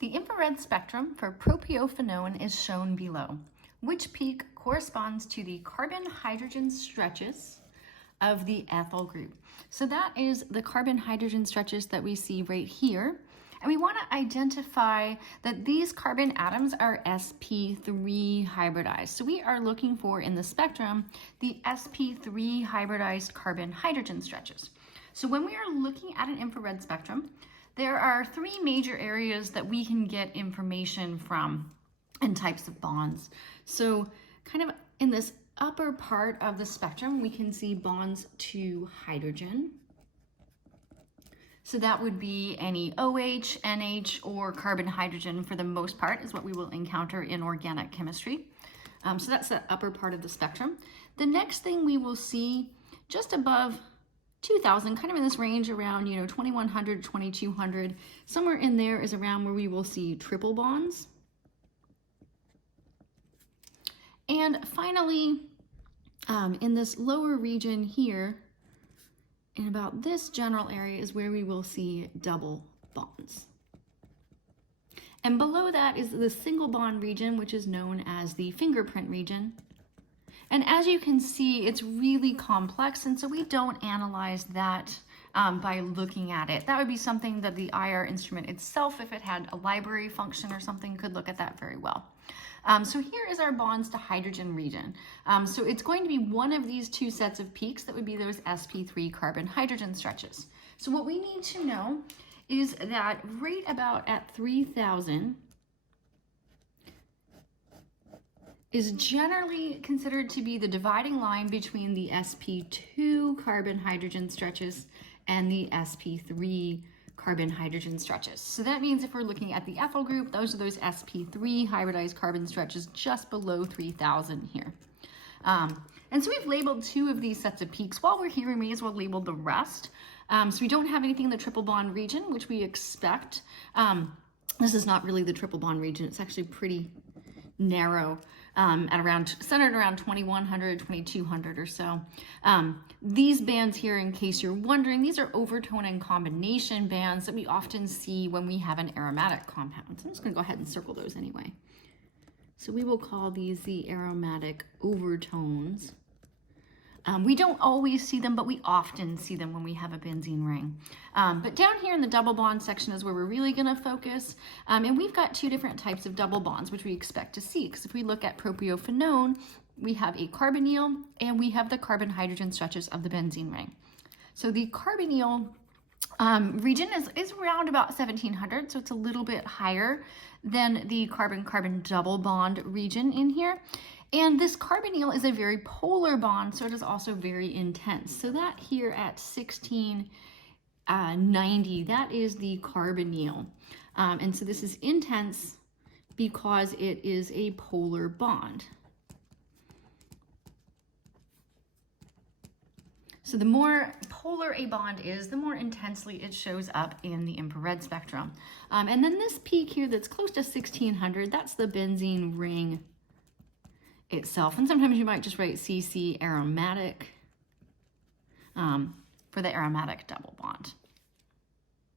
The infrared spectrum for propiophenone is shown below, which peak corresponds to the carbon-hydrogen stretches of the ethyl group. So that is the carbon-hydrogen stretches that we see right here. And we want to identify that these carbon atoms are sp3 hybridized. So we are looking for in the spectrum the sp3 hybridized carbon-hydrogen stretches. So when we are looking at an infrared spectrum, there are three major areas that we can get information from and types of bonds. So kind of in this upper part of the spectrum, we can see bonds to hydrogen. So that would be any OH, NH, or carbon-hydrogen for the most part is what we will encounter in organic chemistry. So that's the upper part of the spectrum. The next thing we will see just above 2000, kind of in this range around 2100, 2200, somewhere in there is around where we will see triple bonds. And finally, in this lower region here, in about this general area is where we will see double bonds. And below that is the single bond region, which is known as the fingerprint region. And as you can see, it's really complex, and so we don't analyze that by looking at it. That would be something that the IR instrument itself, if it had a library function or something, could look at that very well. So here is our bonds to hydrogen region. So it's going to be one of these two sets of peaks that would be those sp3 carbon-hydrogen stretches. So what we need to know is that right about at 3000 is generally considered to be the dividing line between the sp2 carbon-hydrogen stretches and the sp3 carbon-hydrogen stretches. So that means if we're looking at the ethyl group, those are those sp3 hybridized carbon stretches just below 3000 here. And so we've labeled two of these sets of peaks. While we're here, we may as well label the rest. So we don't have anything in the triple bond region, which we expect. This is not really the triple bond region. It's actually pretty narrow, centered around 2100, 2200 or so. These bands here, in case you're wondering, these are overtone and combination bands that we often see when we have an aromatic compound. So I'm just going to go ahead and circle those anyway. So we will call these the aromatic overtones. We don't always see them, but we often see them when we have a benzene ring. But down here in the double bond section is where we're really going to focus. And we've got two different types of double bonds, which we expect to see. Because if we look at propiophenone, we have a carbonyl and we have the carbon-hydrogen stretches of the benzene ring. So the carbonyl region is around about 1700, so it's a little bit higher than the carbon-carbon double bond region in here. And this carbonyl is a very polar bond, so it is also very intense. So that here at 1690, that is the carbonyl. And so this is intense because it is a polar bond. So the more polar a bond is, the more intensely it shows up in the infrared spectrum. And then this peak here that's close to 1600, that's the benzene ring itself. And sometimes you might just write CC aromatic for the aromatic double bond.